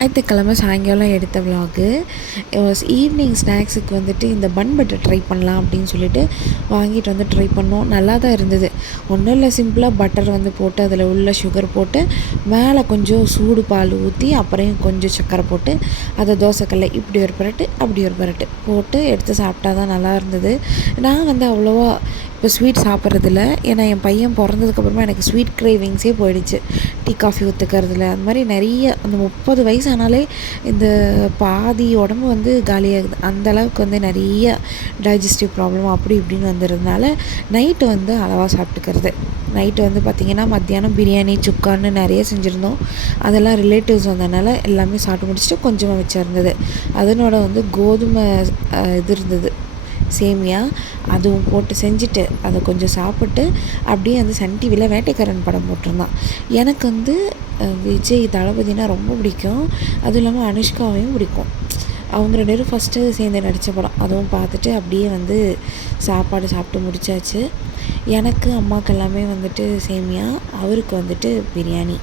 ஞாயிற்றுக்கிழமை சாயங்காலம் எடுத்த விலாகு. ஈவினிங் ஸ்நாக்ஸுக்கு வந்துட்டு இந்த பன் பட்டர் ட்ரை பண்ணலாம் அப்படின்னு சொல்லிட்டு வாங்கிட்டு வந்து ட்ரை பண்ணோம். நல்லா தான் இருந்தது. ஒன்றும் இல்லை, சிம்பிளாக பட்டர் வந்து போட்டு அதில் உள்ள சுகர் போட்டு மேலே கொஞ்சம் சூடு பால் ஊற்றி அப்புறம் கொஞ்சம் சர்க்கரை போட்டு அதை தோசைக்கல்ல இப்படி ஒரு பரட்டு அப்படி ஒரு பரட்டு போட்டு எடுத்து சாப்பிட்டா தான் நல்லா இருந்தது. நான் வந்து அவ்வளோவா இப்போ ஸ்வீட் சாப்பிட்றதில்ல. ஏன்னா என் பையன் பிறந்ததுக்கப்புறமா எனக்கு ஸ்வீட் கிரேவிங்ஸே போயிடுச்சு. டீ காஃபி ஒத்துக்கிறதுல அந்த மாதிரி நிறைய அந்த 30 வயசு ஆனாலே இந்த பாதி உடம்பு வந்து காலியாகுது. அந்தளவுக்கு வந்து நிறைய டைஜஸ்டிவ் ப்ராப்ளம் அப்படி இப்படின்னு வந்துடுறதுனால நைட்டு வந்து அளவாக சாப்பிட்டுக்கிறது. நைட்டு வந்து பார்த்திங்கன்னா மத்தியானம் பிரியாணி சுக்கான்னு நிறைய செஞ்சுருந்தோம். அதெல்லாம் ரிலேட்டிவ்ஸ் வந்ததுனால எல்லாமே சாப்பிட்டு முடிச்சுட்டு கொஞ்சமாக வச்சுருந்தது. அதனோட வந்து கோதுமை இது இருந்தது, சேமியா, அதுவும் போட்டு செஞ்சுட்டு அதை கொஞ்சம் சாப்பிட்டு அப்படியே வந்து சன் டிவியில் வேட்டைக்காரன் படம் போட்டிருந்தான். எனக்கு வந்து விஜய் தளபதினா ரொம்ப பிடிக்கும். அதுவும் இல்லாமல் அனுஷ்காவையும் பிடிக்கும். அவங்க 2 பேரும் ஃபஸ்ட்டு சேர்ந்து நடித்த படம். அதுவும் பார்த்துட்டு அப்படியே வந்து சாப்பாடு சாப்பிட்டு முடித்தாச்சு. எனக்கு அம்மாவுக்கு எல்லாமே வந்துட்டு சேமியா, அவருக்கு வந்துட்டு பிரியாணி.